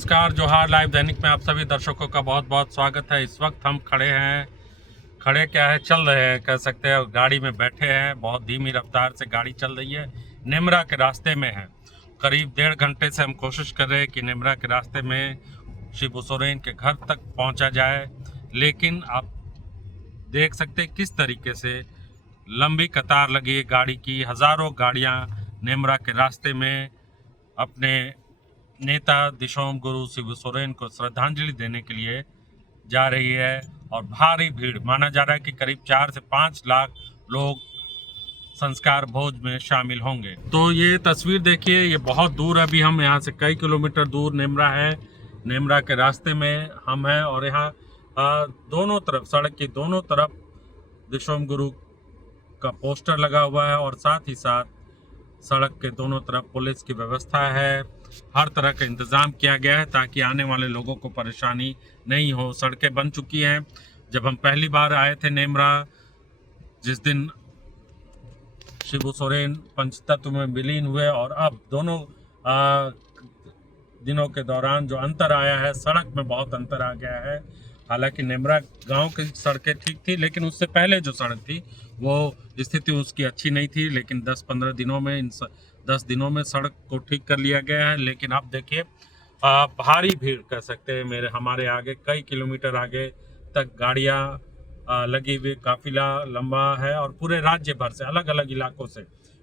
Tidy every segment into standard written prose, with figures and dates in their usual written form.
नमस्कार, जोहार लाइव दैनिक में आप सभी दर्शकों का बहुत बहुत स्वागत है। इस वक्त हम खड़े क्या है, चल रहे हैं कह सकते हैं, गाड़ी में बैठे हैं। बहुत धीमी रफ्तार से गाड़ी चल रही है, नेमरा के रास्ते में है। करीब 1.5 घंटे से हम कोशिश कर रहे हैं कि नेमरा के रास्ते में शिबू सोरेन के घर तक पहुंचा जाए, लेकिन आप देख सकते हैं किस तरीके से लंबी कतार लगी है गाड़ी की। हज़ारों गाड़ियां नेमरा के रास्ते में अपने नेता दिशोम गुरु शिबू सोरेन को श्रद्धांजलि देने के लिए जा रही है और भारी भीड़, माना जा रहा है कि करीब 4 से 5 लाख लोग संस्कार भोज में शामिल होंगे। तो ये तस्वीर देखिए, ये बहुत दूर है, अभी हम यहाँ से कई किलोमीटर दूर नेमरा है। नेमरा के रास्ते में हम हैं और यहाँ दोनों तरफ, सड़क की दोनों तरफ दिशोम गुरु का पोस्टर लगा हुआ है और साथ ही साथ सड़क के दोनों तरफ पुलिस की व्यवस्था है। हर तरह का इंतज़ाम किया गया है ताकि आने वाले लोगों को परेशानी नहीं हो। सड़कें बन चुकी हैं। जब हम पहली बार आए थे नेमरा, जिस दिन शिबू सोरेन पंचतत्व में विलीन हुए, और अब दोनों दिनों के दौरान जो अंतर आया है, सड़क में बहुत अंतर आ गया है। हालांकि नेमरा गांव की सड़कें ठीक थी, लेकिन उससे पहले जो सड़क थी वो स्थिति उसकी अच्छी नहीं थी। लेकिन 10-15 दिनों में, 10 दिनों में सड़क को ठीक कर लिया गया है। लेकिन अब देखिए, भारी भीड़ कह सकते हैं। हमारे आगे कई किलोमीटर आगे तक गाड़ियाँ लगी हुई, काफिला लंबा है और पूरे राज्य भर से, अलग अलग इलाकों से,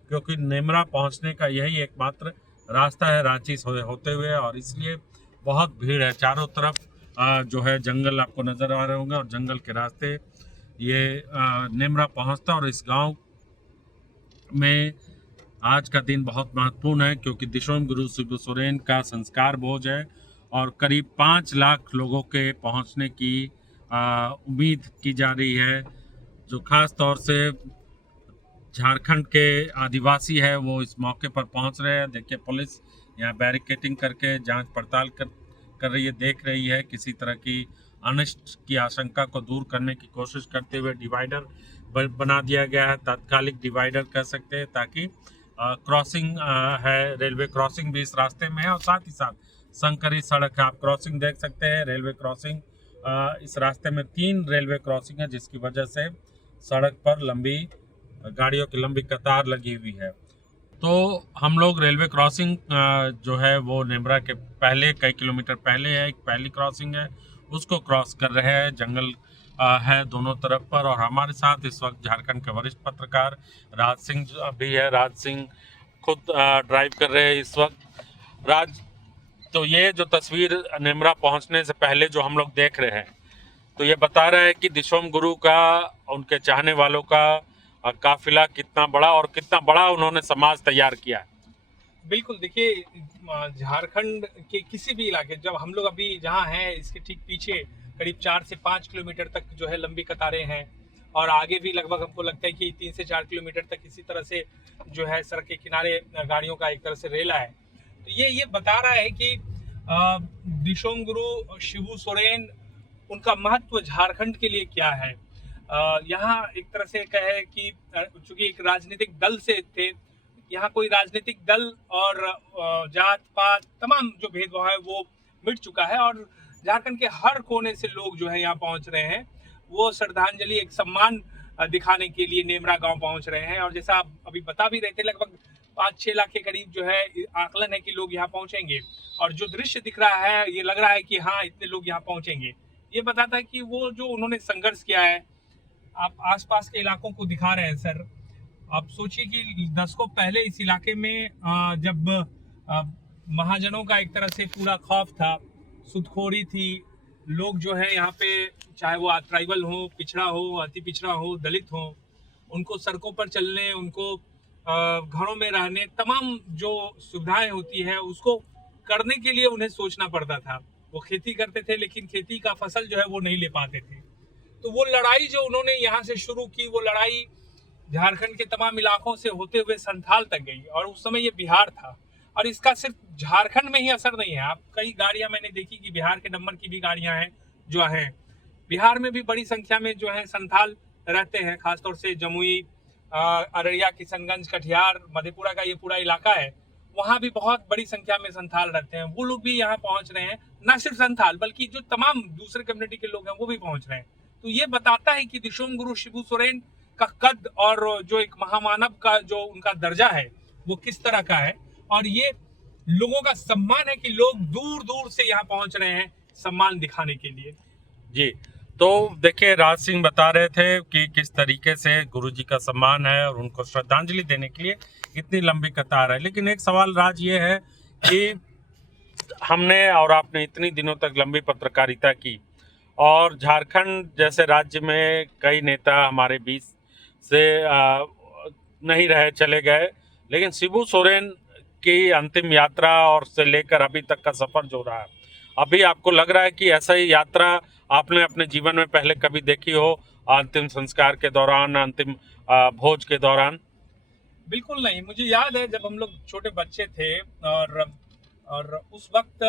क्योंकि नेमरा पहुंचने का यही एकमात्र रास्ता है रांची से होते हुए, और इसलिए बहुत भीड़ है। चारों तरफ जो है जंगल आपको नज़र आ रहे होंगे और जंगल के रास्ते ये नेमरा पहुंचता है। और इस गांव में आज का दिन बहुत महत्वपूर्ण है क्योंकि दिशोम गुरु शिबू सोरेन का संस्कार भोज है और करीब 5 लाख लोगों के पहुंचने की उम्मीद की जा रही है। जो खास तौर से झारखंड के आदिवासी है वो इस मौके पर पहुंच रहे हैं। देखिए, पुलिस यहाँ बैरिकेडिंग करके जांच पड़ताल कर रही है, देख रही है। किसी तरह की अनिष्ट की आशंका को दूर करने की कोशिश करते हुए डिवाइडर बना दिया गया है, तात्कालिक डिवाइडर कह सकते हैं, ताकि क्रॉसिंग है, रेलवे क्रॉसिंग भी इस रास्ते में है और साथ ही साथ संकरी सड़क है। आप क्रॉसिंग देख सकते हैं, रेलवे क्रॉसिंग इस रास्ते में 3 रेलवे क्रॉसिंग है, जिसकी वजह से सड़क पर गाड़ियों की लंबी कतार लगी हुई है। तो हम लोग रेलवे क्रॉसिंग जो है वो नेमरा के पहले, कई किलोमीटर पहले है, एक पहली क्रॉसिंग है, उसको क्रॉस कर रहे हैं। जंगल है दोनों तरफ पर, और हमारे साथ इस वक्त झारखंड के वरिष्ठ पत्रकार राज सिंह भी है। राज सिंह खुद ड्राइव कर रहे हैं इस वक्त। राज, तो ये जो तस्वीर नेमरा पहुंचने से पहले जो हम लोग देख रहे हैं, तो ये बता रहा है कि दिशोम गुरु का, उनके चाहने वालों का काफिला कितना बड़ा, और कितना बड़ा उन्होंने समाज तैयार किया है। बिल्कुल, देखिए, झारखंड के किसी भी इलाके, जब हम लोग अभी जहाँ हैं इसके ठीक पीछे करीब 4 से 5 किलोमीटर तक जो है लंबी कतारें हैं, और आगे भी लगभग हमको लगता है कि 3 से 4 किलोमीटर तक इसी तरह से जो है सड़क के किनारे गाड़ियों का एक तरह से रेला है। तो ये बता रहा है कि दिशोम गुरु शिबू सोरेन, उनका महत्व झारखंड के लिए क्या है। यहाँ एक तरह से कहे कि चूंकि एक राजनीतिक दल से थे, यहाँ कोई राजनीतिक दल और जात पात तमाम जो भेदभाव है वो मिट चुका है, और झारखंड के हर कोने से लोग जो है यहाँ पहुँच रहे हैं। वो श्रद्धांजलि, एक सम्मान दिखाने के लिए नेमरा गांव पहुँच रहे हैं। और जैसा आप अभी बता भी रहे थे, लगभग 5-6 लाख के करीब जो है आकलन है कि लोग यहाँ पहुँचेंगे, और जो दृश्य दिख रहा है ये लग रहा है कि हाँ, इतने लोग यहाँ पहुँचेंगे। ये बताता है कि वो जो उन्होंने संघर्ष किया है। आप आसपास के इलाकों को दिखा रहे हैं सर। आप सोचिए कि दशकों पहले इस इलाके में जब महाजनों का एक तरह से पूरा खौफ था, सुदखोरी थी, लोग जो है यहाँ पे, चाहे वो ट्राइबल हो, पिछड़ा हो, अति पिछड़ा हो, दलित हो, उनको सड़कों पर चलने, उनको घरों में रहने, तमाम जो सुविधाएं होती है उसको करने के लिए उन्हें सोचना पड़ता था। वो खेती करते थे, लेकिन खेती का फसल जो है वो नहीं ले पाते थे। तो वो लड़ाई जो उन्होंने यहाँ से शुरू की, वो लड़ाई झारखंड के तमाम इलाकों से होते हुए संथाल तक गई, और उस समय ये बिहार था। और इसका सिर्फ झारखंड में ही असर नहीं है। आप कई गाड़ियां मैंने देखी कि बिहार के नंबर की भी गाड़ियां हैं जो हैं। बिहार में भी बड़ी संख्या में जो है संथाल रहते हैं, खासतौर से जमुई, अररिया, किशनगंज, कटिहार, मधेपुरा का ये पूरा इलाका है। वहाँ भी बहुत बड़ी संख्या में संथाल रहते हैं, वो लोग भी यहाँ पहुंच रहे हैं। न सिर्फ संथाल बल्कि जो तमाम दूसरे कम्युनिटी के लोग हैं वो भी पहुंच रहे हैं। तो ये बताता है कि दिशोम गुरु शिबू सोरेन का कद और जो एक महामानव का जो उनका दर्जा है वो किस तरह का है, और ये लोगों का सम्मान है कि लोग दूर दूर से यहाँ पहुंच रहे हैं सम्मान दिखाने के लिए। जी, तो देखिए राज सिंह बता रहे थे कि किस तरीके से गुरुजी का सम्मान है और उनको श्रद्धांजलि देने के लिए इतनी लंबी कतार है। लेकिन एक सवाल राज ये है कि हमने और आपने इतनी दिनों तक लंबी पत्रकारिता की और झारखंड जैसे राज्य में कई नेता हमारे बीच से नहीं रहे, चले गए, लेकिन शिबू सोरेन की अंतिम यात्रा और से लेकर अभी तक का सफर जो रहा है, अभी आपको लग रहा है कि ऐसा ही यात्रा आपने अपने जीवन में पहले कभी देखी हो, अंतिम संस्कार के दौरान, अंतिम भोज के दौरान? बिल्कुल नहीं। मुझे याद है जब हम लोग छोटे बच्चे थे और उस वक्त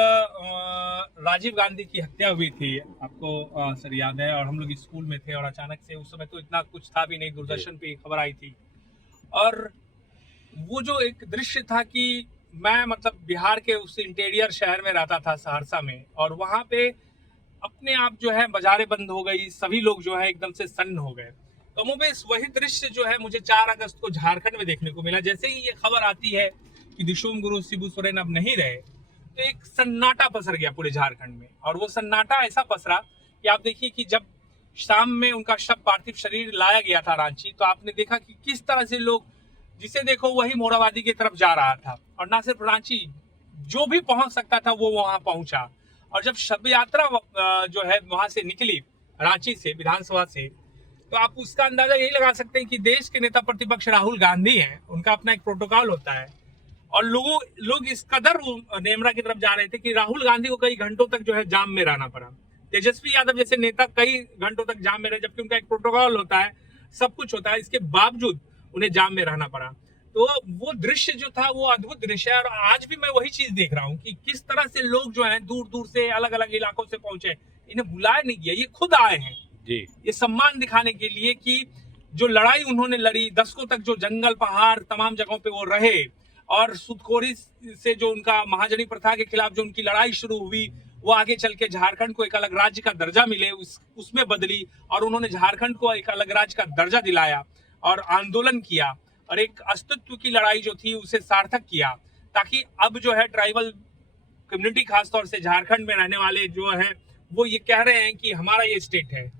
राजीव गांधी की हत्या हुई थी, आपको सर याद है, और हम लोग स्कूल में थे और अचानक से उस समय तो इतना कुछ था भी नहीं, दूरदर्शन पे खबर आई थी। और वो जो एक दृश्य था कि मैं मतलब बिहार के उस इंटीरियर शहर में रहता था, सहरसा में, और वहाँ पे अपने आप जो है बाजारें बंद हो गई, सभी लोग जो है एकदम से सन्न हो गए। कमोबेश वही दृश्य जो है मुझे 4 अगस्त को झारखंड में देखने को मिला। जैसे ही ये खबर आती है कि दिशोम गुरु शिबू सोरेन अब नहीं रहे, तो एक सन्नाटा पसर गया पूरे झारखंड में। और वो सन्नाटा ऐसा पसरा कि आप देखिए कि जब शाम में उनका शव, पार्थिव शरीर लाया गया था रांची, तो आपने देखा कि किस तरह से लोग, जिसे देखो वही मोराबादी की तरफ जा रहा था। और ना सिर्फ रांची, जो भी पहुंच सकता था वो वहां पहुंचा। और जब शव यात्रा जो है वहां से निकली, रांची से, विधानसभा से, तो आप उसका अंदाजा यही लगा सकते हैं कि देश के नेता प्रतिपक्ष राहुल गांधी हैं, उनका अपना एक प्रोटोकॉल होता है। और लोग इस कदर नेमरा की तरफ जा रहे थे कि राहुल गांधी को कई घंटों तक जो है जाम में रहना पड़ा। तेजस्वी यादव जैसे नेता कई घंटों तक जाम में रहे, जबकि उनका एक प्रोटोकॉल होता है, सब कुछ होता है, इसके बावजूद उन्हें जाम में रहना पड़ा। तो वो दृश्य जो था वो अद्भुत दृश्य है। और आज भी मैं वही चीज देख रहा हूँ कि किस तरह से लोग जो है दूर दूर से, अलग अलग इलाकों से पहुंचे। इन्हें बुलाया नहीं गया, ये खुद आए हैं जी, ये सम्मान दिखाने के लिए कि जो लड़ाई उन्होंने लड़ी, दशकों तक जो जंगल, पहाड़, तमाम जगहों पे वो रहे, और सूदखोरी से जो उनका महाजनी प्रथा के खिलाफ जो उनकी लड़ाई शुरू हुई, वो आगे चल के झारखंड को एक अलग राज्य का दर्जा मिले उसमें बदली, और उन्होंने झारखंड को एक अलग राज्य का दर्जा दिलाया और आंदोलन किया, और एक अस्तित्व की लड़ाई जो थी उसे सार्थक किया, ताकि अब जो है ट्राइबल कम्युनिटी, खासतौर से झारखंड में रहने वाले जो है वो ये कह रहे हैं कि हमारा ये स्टेट है,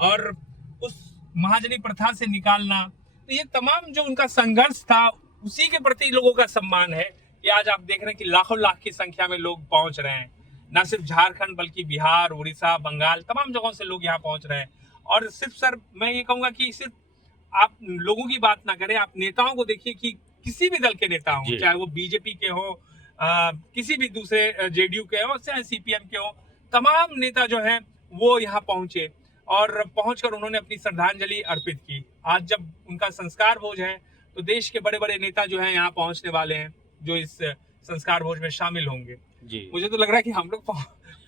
और उस महाजनी प्रथा से निकालना। तो ये तमाम जो उनका संघर्ष था, उसी के प्रति लोगों का सम्मान है कि आज आप देख रहे हैं कि लाखों लाख की संख्या में लोग पहुंच रहे हैं। न सिर्फ झारखंड बल्कि बिहार, उड़ीसा, बंगाल, तमाम जगहों से लोग यहाँ पहुंच रहे हैं। और सिर्फ सर मैं ये कहूंगा कि सिर्फ आप लोगों की बात ना करें, आप नेताओं को देखिए कि किसी भी दल के नेता हों, चाहे वो बीजेपी के हो, किसी भी दूसरे जेडीयू के हो, चाहे सीपीएम के हो, तमाम नेता जो हैं वो यहाँ पहुंचे और पहुंचकर उन्होंने अपनी श्रद्धांजलि अर्पित की। आज जब उनका संस्कार भोज है तो देश के बड़े बड़े नेता जो हैं यहाँ पहुंचने वाले हैं, जो इस संस्कार भोज में शामिल होंगे जी। मुझे तो लग रहा है कि हम लोग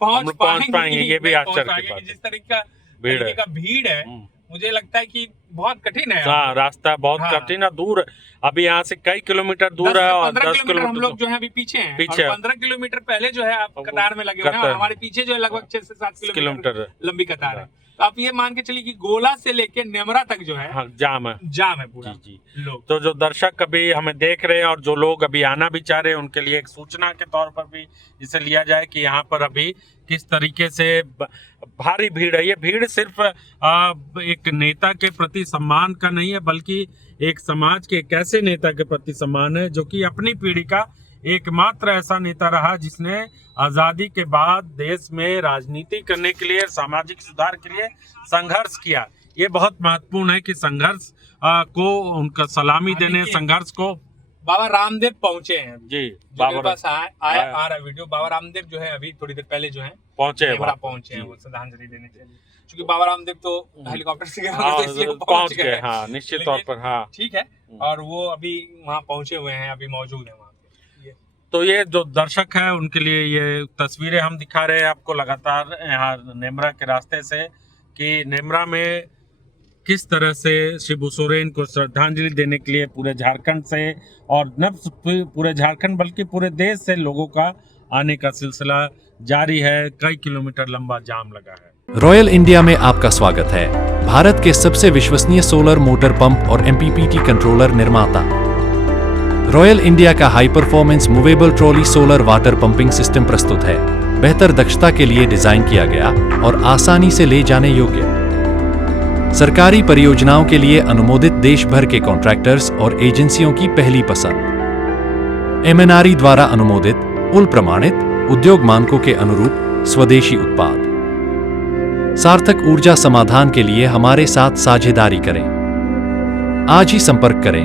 पहुंच पाएंगे, ये भी आश्चर्य की बात है। जिस तरीके का भीड़ है, मुझे लगता है कि बहुत कठिन है। हाँ, रास्ता बहुत कठिन है, दूर है। अभी यहाँ से कई किलोमीटर दूर है, और 10 किलोमीटर हम लोग जो है अभी पीछे हैं। 15 किलोमीटर पहले जो है आप कतार में लगे हुए हैं, हमारे पीछे जो है लगभग 6 से 7 किलोमीटर लंबी कतार है। तो आप ये मान के चलिए कि गोला से लेके नेमरा तक जो है जाम है पूरा जी। लोग तो जो दर्शक अभी हमें देख रहे हैं और जो लोग अभी आना भी चाह रहे हैं, उनके लिए एक सूचना के तौर पर भी इसे लिया जाए कि यहाँ पर अभी किस तरीके से भारी भीड़ है। ये भीड़ सिर्फ एक नेता के प्रति सम्मान का नहीं है, बल्कि एक समाज के एक ऐसे नेता के प्रति सम्मान है जो कि अपनी पीढ़ी का एकमात्र ऐसा नेता रहा जिसने आजादी के बाद देश में राजनीति करने के लिए, सामाजिक सुधार के लिए संघर्ष किया। ये बहुत महत्वपूर्ण है कि संघर्ष को उनका सलामी देने, संघर्ष को बाबा रामदेव पहुंचे हैं जी। बाबा पास आ रहा वीडियो। बाबा रामदेव जो है अभी थोड़ी देर पहले जो है पहुंचे हैं वो श्रद्धांजलि देने के लिए, क्योंकि बाबा रामदेव तो हेलीकॉप्टर से पहुंच गए। हाँ, निश्चित तौर पर, हाँ ठीक है। और वो अभी वहाँ पहुंचे हुए हैं, अभी मौजूद है वहाँ पे। तो ये जो दर्शक है उनके लिए ये तस्वीरें हम दिखा रहे हैं आपको लगातार यहाँ नेमरा के रास्ते से, कि नेमरा में किस तरह से शिबू सोरेन को श्रद्धांजलि देने के लिए पूरे झारखंड से और न पूरे झारखंड बल्कि पूरे देश से लोगों का आने का सिलसिला जारी है। कई किलोमीटर लंबा जाम लगा है। रॉयल इंडिया में आपका स्वागत है, भारत के सबसे विश्वसनीय सोलर मोटर पंप और MPPT कंट्रोलर निर्माता। रॉयल इंडिया का high performance movable trolley solar water pumping system प्रस्तुत है। बेहतर दक्षता के लिए डिजाइन किया गया और आसानी से ले जाने योग्य। सरकारी परियोजनाओं के लिए अनुमोदित देश भर के कॉन्ट्रैक्टर्स और एजेंसियों की पहली पसंद। MNRE द्वारा अनुमोदित, उल प्रमाणित, उद्योग मानकों के अनुरूप स्वदेशी उत्पाद। सार्थक ऊर्जा समाधान के लिए हमारे साथ साझेदारी करें। आज ही संपर्क करें।